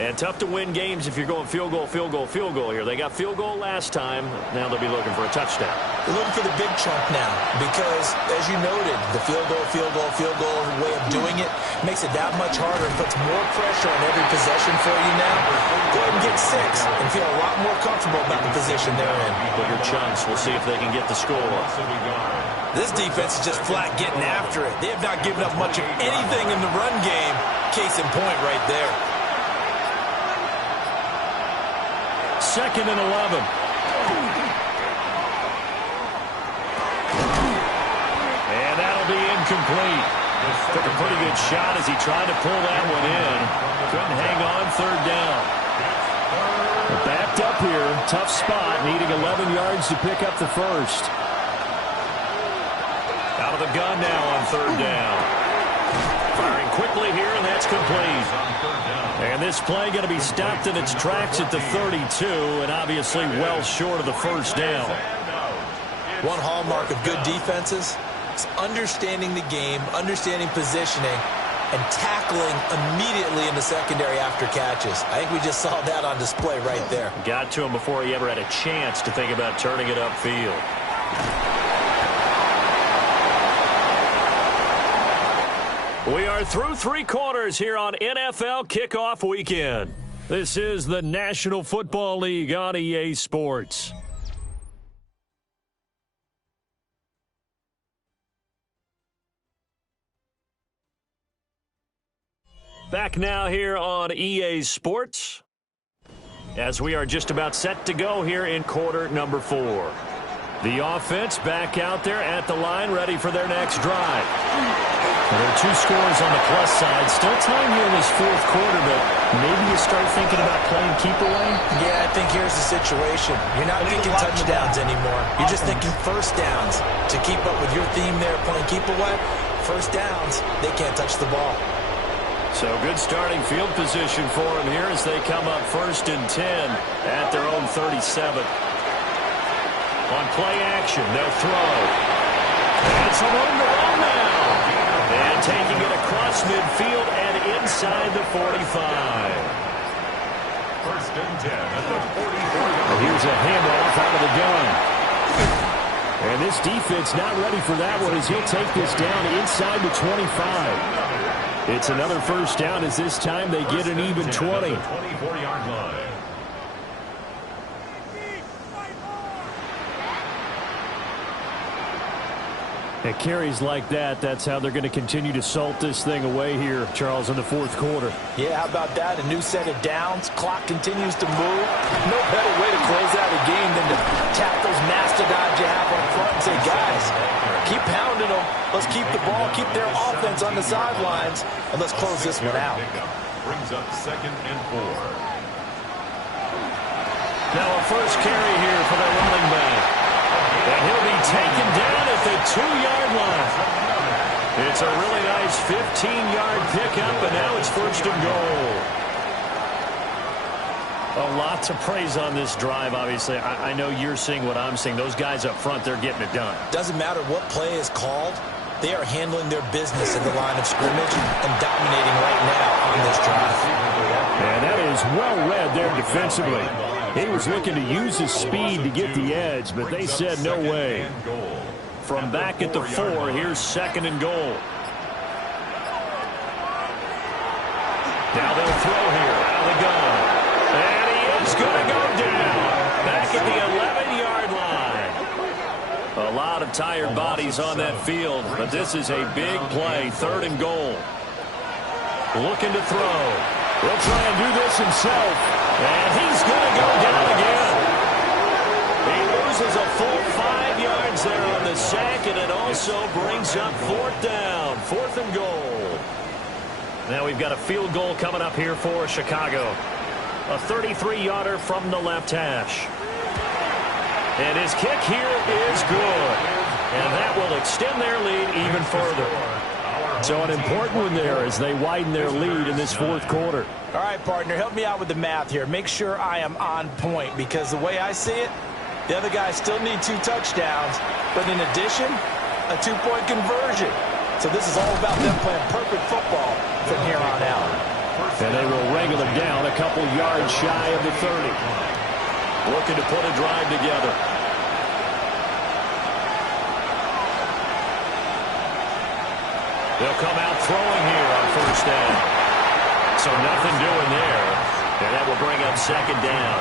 And tough to win games if you're going field goal, field goal, field goal here. They got field goal last time. Now they'll be looking for a touchdown. They're looking for the big chunk now because, as you noted, the field goal way of doing it makes it that much harder and puts more pressure on every possession for you now. Go ahead and get 6 and feel a lot more comfortable about the position they're in. Bigger chunks. We'll see if they can get the score. This defense is just flat getting after it. They have not given up much of anything in the run game. Case in point right there. 2nd and 11. And that'll be incomplete. Took a pretty good shot as he tried to pull that one in. Couldn't hang on 3rd down. Backed up here. Tough spot. Needing 11 yards to pick up the first. Out of the gun now on 3rd down. Firing quickly here, and that's complete. And this play going to be stopped in its tracks at the 32, and obviously well short of the first down. One hallmark of good defenses is understanding the game, understanding positioning, and tackling immediately in the secondary after catches. I think we just saw that on display right there. Got to him before he ever had a chance to think about turning it upfield. We are through 3 quarters here on NFL Kickoff Weekend. This is the National Football League on EA Sports. Back now here on EA Sports as we are just about set to go here in quarter number 4. The offense back out there at the line, ready for their next drive. There are 2 scores on the plus side. Still time here in this 4th quarter, but maybe you start thinking about playing keep away? Yeah, I think here's the situation. You're not thinking touchdowns anymore. You're just thinking first downs. To keep up with your theme there, playing keep away, first downs, they can't touch the ball. So good starting field position for them here as they come up 1st and 10 at their own 37. On play action, they'll throw. And some room to run now. And taking it across midfield and inside the 45. 1st and 10 at the 44. Here's a handoff out of the gun. And this defense not ready for that one as he'll take this down inside the 25. It's another first down as this time they get an even 20. 24-yard line. At carries like that, that's how they're going to continue to salt this thing away here, Charles, in the 4th quarter. Yeah, how about that? A new set of downs. Clock continues to move. No better way to close out a game than to tap those mastodons you have on front and say, guys, keep pounding them. Let's keep the ball, keep their offense on the sidelines, and let's close this one out. Brings up 2nd and 4. Now a first carry here for the running back. And he'll be taken down at the 2-yard line. It's a really nice 15-yard pickup, and now it's 1st and goal. A lot to praise on this drive, obviously. I know you're seeing what I'm seeing. Those guys up front, they're getting it done. Doesn't matter what play is called. They are handling their business in the line of scrimmage and dominating right now on this drive. And that is well read there defensively. He was looking to use his speed to get the edge, but they said no way. From back at the 4, here's 2nd and goal. Now they'll throw here out of the gun. And he is going to go down. Back at the 11-yard line. A lot of tired bodies on that field, but this is a big play. 3rd and goal. Looking to throw. He'll try and do this himself. And he's going to go down again. He loses a full 5 yards there on the sack, and it also brings up 4th down. 4th and goal. Now we've got a field goal coming up here for Chicago. A 33-yarder from the left hash. And his kick here is good. And that will extend their lead even further. So an important one there as they widen their lead in this 4th quarter. All right, partner, help me out with the math here. Make sure I am on point because the way I see it, the other guys still need 2 touchdowns, but in addition, a 2-point conversion. So this is all about them playing perfect football from here on out. And they will wrangle him down a couple yards shy of the 30. Looking to put a drive together. They'll come out throwing here on first down. So nothing doing there. And that will bring up second down.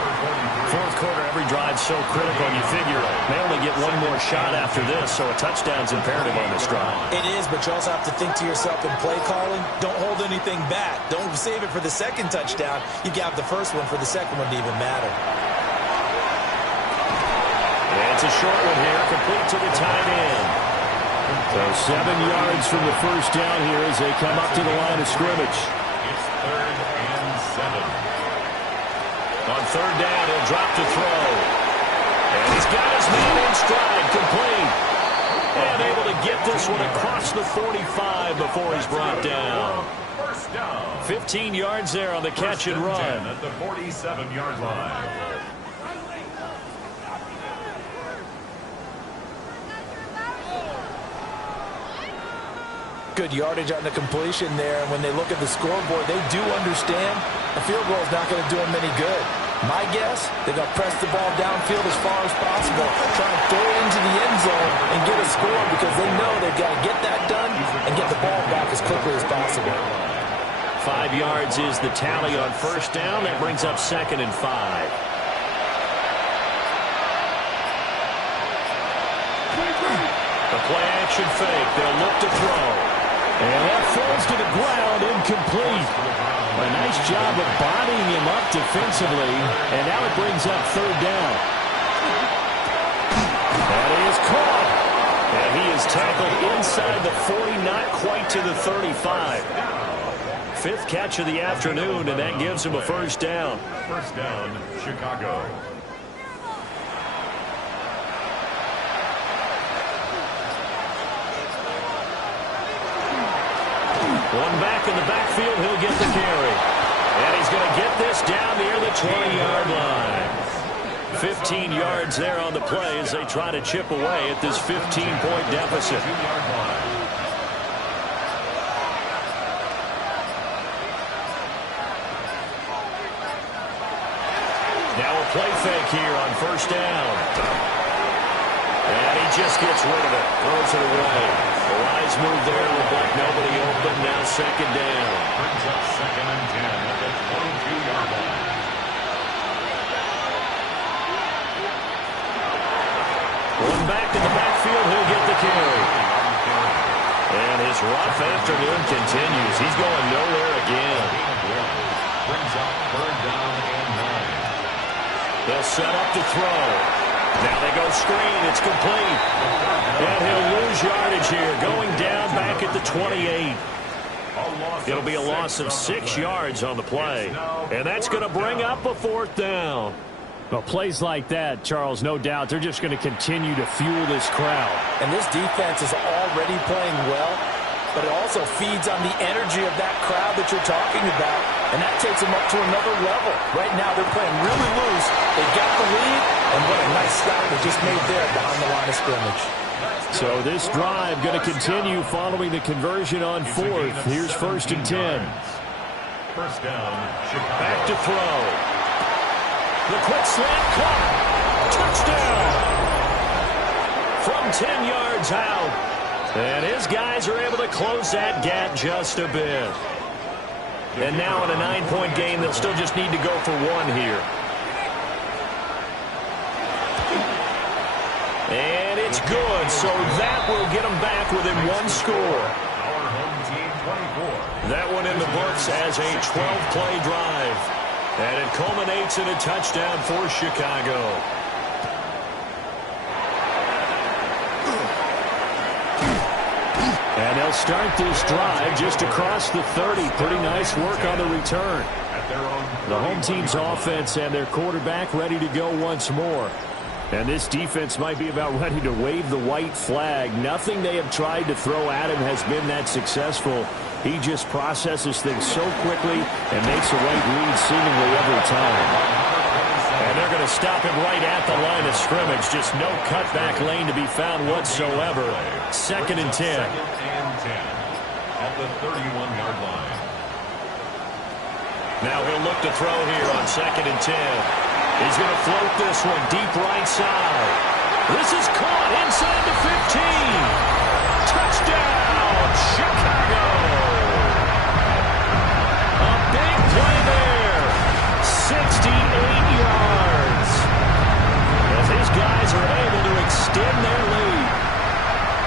Fourth quarter, every drive so critical. You figure they only get one more shot after this, so a touchdown's imperative on this drive. It is, but you also have to think to yourself in play calling, don't hold anything back. Don't save it for the second touchdown. You got the first one for the second one to even matter. And it's a short one here, complete to the tight end. So 7 yards from the first down here as they come up to the line of scrimmage. It's 3rd and 7. On third down, he'll drop to throw. And he's got his man in stride, complete. And able to get this one across the 45 before he's brought down. First down. 15 yards there on the catch and run. 10 at the 47-yard line. Good yardage on the completion there. And when they look at the scoreboard, they do understand a field goal is not going to do them any good. My guess, they're going to press the ball downfield as far as possible, try and throw it into the end zone and get a score because they know they've got to get that done and get the ball back as quickly as possible. 5 yards is the tally on first down. That brings up 2nd and 5. The play action fake. They'll look to throw. And that falls to the ground, incomplete. A nice job of bodying him up defensively. And now it brings up third down. That is caught. And he is tackled inside the 40, not quite to the 35. 5th catch of the afternoon, and that gives him a first down. First down, Chicago. One back in the backfield, he'll get the carry. And he's going to get this down near the 20-yard line. 15 yards there on the play as they try to chip away at this 15-point deficit. Now a play fake here on first down. And he just gets rid of it, throws it away. A wise move there, looked like nobody open. Now second down. Brings up 2nd and 10 at the 22-yard line. One back in the backfield, he'll get the carry. And his rough afternoon continues. He's going nowhere again. Brings up 3rd down and 9. They'll set up to throw. Now they go screen. It's complete. And he'll lose yardage here, going down back at the 28. It'll be a loss of 6 yards on the play. And that's going to bring up a 4th down. Well, plays like that, Charles, no doubt, they're just going to continue to fuel this crowd. And this defense is already playing well, but it also feeds on the energy of that crowd that you're talking about, and that takes them up to another level. Right now, they're playing really loose. They got the lead, and what a nice stop they just made there behind the line of scrimmage. So this drive going to continue following the conversion on 4th. Here's 1st and 10. First down, Chicago. Back to throw. The quick slant caught. Touchdown. From 10 yards out. And his guys are able to close that gap just a bit. And now in a 9-point game, they'll still just need to go for 1 here. And it's good, so that will get them back within 1 score. Our home team 24. That one in the books as a 12-play drive. And it culminates in a touchdown for Chicago. And they'll start this drive just across the 30. Pretty nice work on the return. The home team's offense and their quarterback ready to go once more. And this defense might be about ready to wave the white flag. Nothing they have tried to throw at him has been that successful. He just processes things so quickly and makes the right read seemingly every time. And they're going to stop him right at the line of scrimmage. Just no cutback lane to be found whatsoever. 2nd and 10. 2nd and 10 at the 31-yard line. Now he'll look to throw here on 2nd and 10. He's going to float this one deep right side. This is caught inside the 15. Touchdown, Chicago. A big play there. 68 yards. As these guys are able to extend their lead.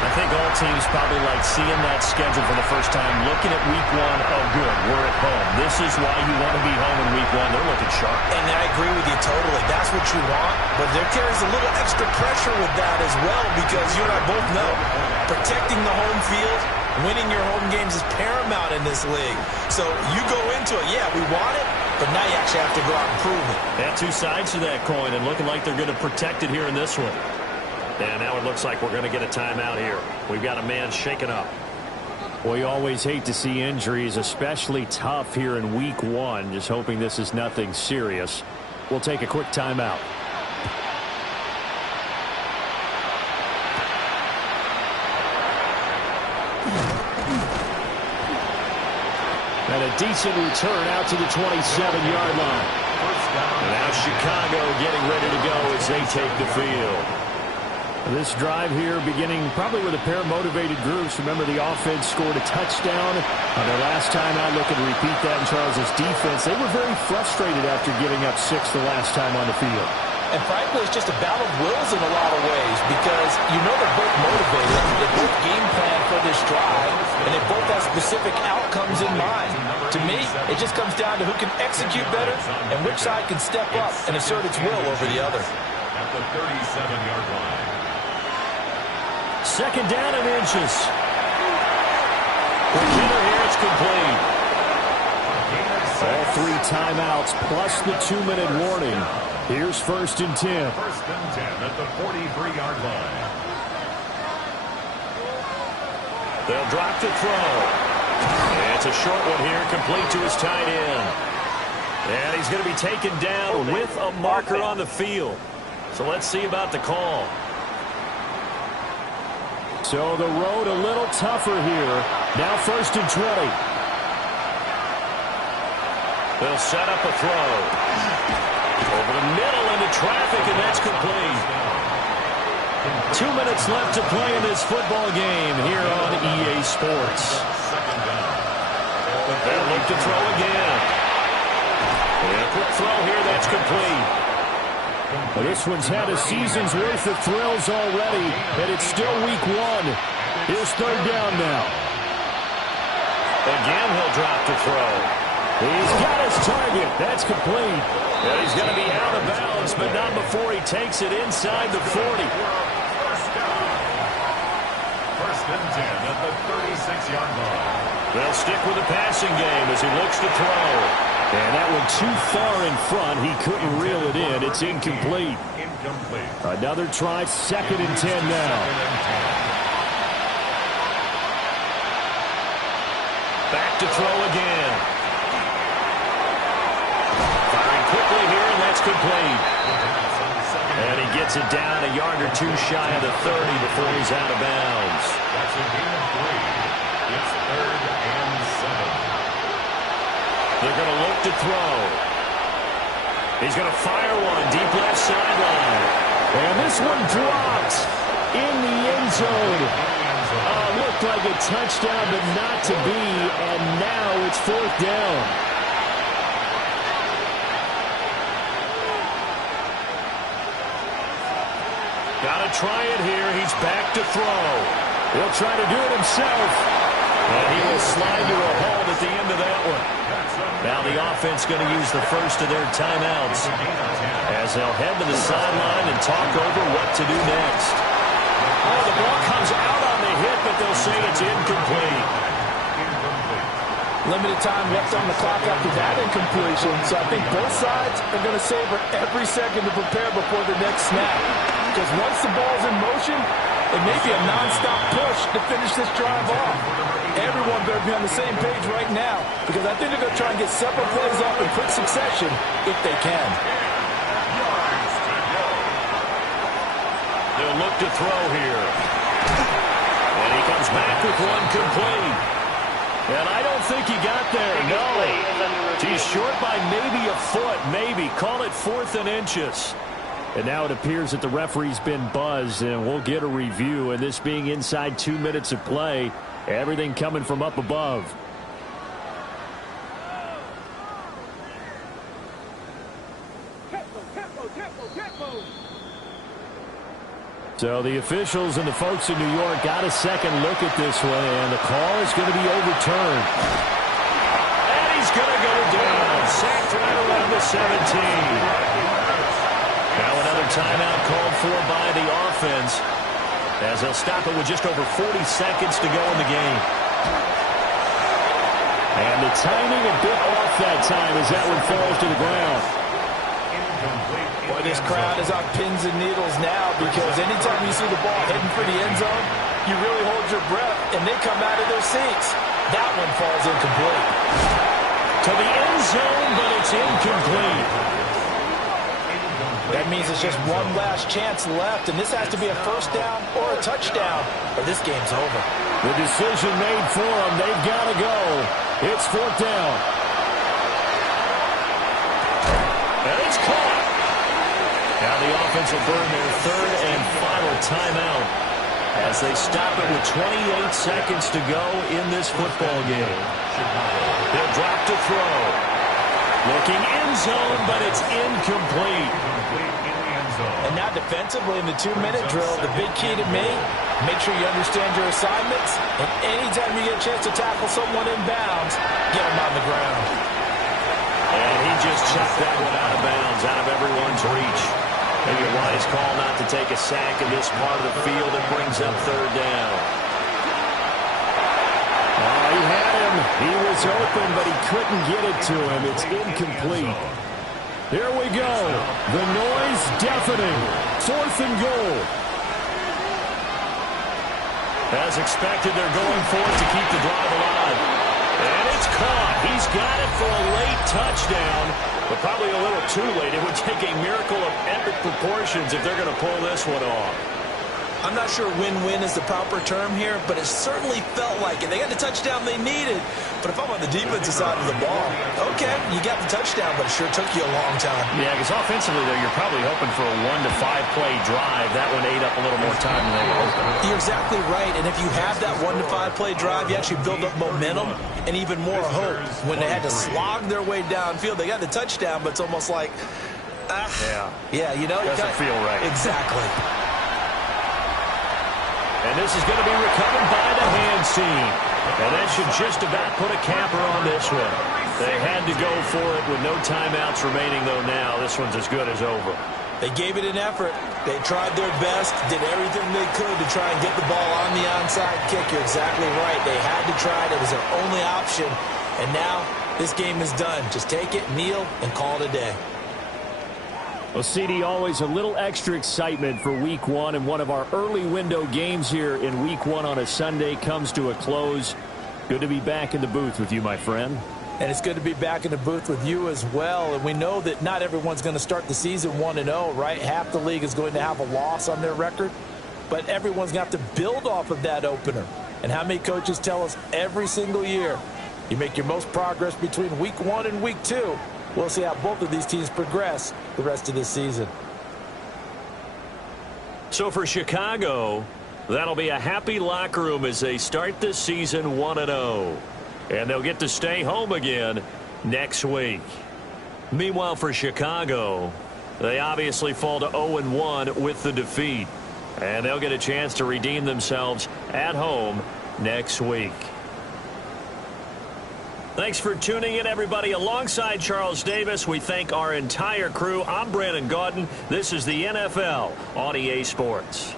I think all teams probably like seeing that schedule for the first time, looking at week 1. Oh, good, we're at home. This is why you want to be home in week 1. They're looking sharp. And I agree with you totally. That's what you want. But there carries a little extra pressure with that as well, because you and I both know protecting the home field, winning your home games is paramount in this league. So you go into it, yeah, we want it, but now you actually have to go out and prove it. Had two sides to that coin, and looking like they're going to protect it here in this one. And now it looks like we're going to get a timeout here. We've got a man shaken up. Well, you always hate to see injuries, especially tough here in week 1. Just hoping this is nothing serious. We'll take a quick timeout. And a decent return out to the 27-yard line. And now Chicago getting ready to go as they take the field. This drive here beginning probably with a pair of motivated groups. Remember, the offense scored a touchdown on their last time out. Looking to repeat that in Charles's defense. They were very frustrated after giving up 6 the last time on the field. And frankly, it's just a battle of wills in a lot of ways, because you know they're both motivated. They both game plan for this drive, and they both have specific outcomes in mind. To me, it just comes down to who can execute better and which side can step up and assert its will over the other. At the 37-yard line. 2nd down and inches. For Kenner here, it's complete. All 3 timeouts plus the 2-minute warning. Here's 1st and 10. 1st and 10 at the 43-yard line. They'll drop to throw. And it's a short one here, complete to his tight end. And he's going to be taken down with a marker on the field. So let's see about the call. So the road a little tougher here. Now 1st and 20. They'll set up a throw. Over the middle into traffic, and that's complete. 2 minutes left to play in this football game here on EA Sports. They'll look to throw again. And a quick throw here, that's complete. Well, this one's had a season's worth of thrills already, and it's still week 1. Here's 3rd down now. Again, he'll drop to throw. He's got his target. That's complete. And he's going to be out of bounds, but not before he takes it inside the 40. 1st and 10 at the 36-yard line. They'll stick with the passing game as he looks to throw. And that one too far in front. He couldn't reel it in. It's incomplete. Another try, 2nd and 10 now. Back to throw again. Firing quickly here, and that's complete. And he gets it down a yard or 2 shy of the 30 before he's out of bounds. That's a gain of 3. It's 3rd and 7. They're going to look to throw. He's going to fire one deep left sideline. And this one dropped in the end zone. Looked like a touchdown, but not to be. And now it's 4th down. Got to try it here. He's back to throw. He'll try to do it himself. And he will slide to a halt at the end of that one. Now the offense going to use the first of their timeouts as they'll head to the sideline and talk over what to do next. Oh, the ball comes out on the hit, but they'll say it's incomplete. Limited time left on the clock after that incompletion, so I think both sides are going to savor every second to prepare before the next snap. Because once the ball's in motion, it may be a non-stop push to finish this drive off. Everyone better be on the same page right now, because I think they're going to try and get several plays off in quick succession if they can. They'll look to throw here. And he comes back with one complete. And I don't think he got there, no. He's short by maybe a foot, maybe. Call it 4th and inches. And now it appears that the referee's been buzzed, and we'll get a review. And this being inside 2 minutes of play, everything coming from up above. So the officials and the folks in New York got a second look at this one, and the call is going to be overturned. And he's going to go down. Sacked right around the 17. Now another timeout called for by the offense, as they'll stop it with just over 40 seconds to go in the game. And the timing a bit off that time as that one falls to the ground. Boy, this crowd is on pins and needles now, because anytime you see the ball heading for the end zone, you really hold your breath, and they come out of their seats. That one falls incomplete. To the end zone, but it's incomplete. That means it's just one last chance left, and this has to be a first down or a touchdown, or this game's over. The decision made for them. They've got to go. It's 4th down. And it's caught. Now the offense will burn their 3rd and final timeout as they stop it with 28 seconds to go in this football game. They'll drop to throw. Looking end zone, but it's incomplete. And now defensively in the 2-minute drill, the big key to me, make sure you understand your assignments, and anytime you get a chance to tackle someone in bounds, get them on the ground. And he just chucked that one out of bounds, out of everyone's reach. Maybe a wise call not to take a sack in this part of the field. It brings up 3rd down. Oh, he had him. He was open, but he couldn't get it to him. It's incomplete. Here we go. The noise deafening. 4th and goal. As expected, they're going for it to keep the drive alive. And it's caught. He's got it for a late touchdown, but probably a little too late. It would take a miracle of epic proportions if they're going to pull this one off. I'm not sure win-win is the proper term here, but it certainly felt like it. They got the touchdown they needed, but if I'm on the defensive side of the ball, okay, you got the touchdown, but it sure took you a long time. Yeah, because offensively, though, you're probably hoping for a 1 to 5 play drive. That one ate up a little more time than they were hoping. You're exactly right, and if you have that 1 to 5 play drive, you actually build up momentum and even more hope. When they had to slog their way downfield, they got the touchdown, but it's almost like, yeah, you know, doesn't feel right. Exactly. And this is going to be recovered by the hands team. And that should just about put a capper on this one. They had to go for it with no timeouts remaining, though, now. This one's as good as over. They gave it an effort. They tried their best, did everything they could to try and get the ball on the onside kick. You're exactly right. They had to try it. It was their only option. And now this game is done. Just take it, kneel, and call it a day. Well, CD, always a little extra excitement for Week 1, and one of our early window games here in Week 1 on a Sunday comes to a close. Good to be back in the booth with you, my friend. And it's good to be back in the booth with you as well. And we know that not everyone's going to start the season 1-0, right? Half the league is going to have a loss on their record. But everyone's going to have to build off of that opener. And how many coaches tell us every single year, you make your most progress between Week 1 and Week 2. We'll see how both of these teams progress the rest of this season. So for Chicago, that'll be a happy locker room as they start this season 1-0. And they'll get to stay home again next week. Meanwhile, for Chicago, they obviously fall to 0-1 with the defeat. And they'll get a chance to redeem themselves at home next week. Thanks for tuning in, everybody. Alongside Charles Davis, we thank our entire crew. I'm Brandon Gaudin. This is the NFL on EA Sports.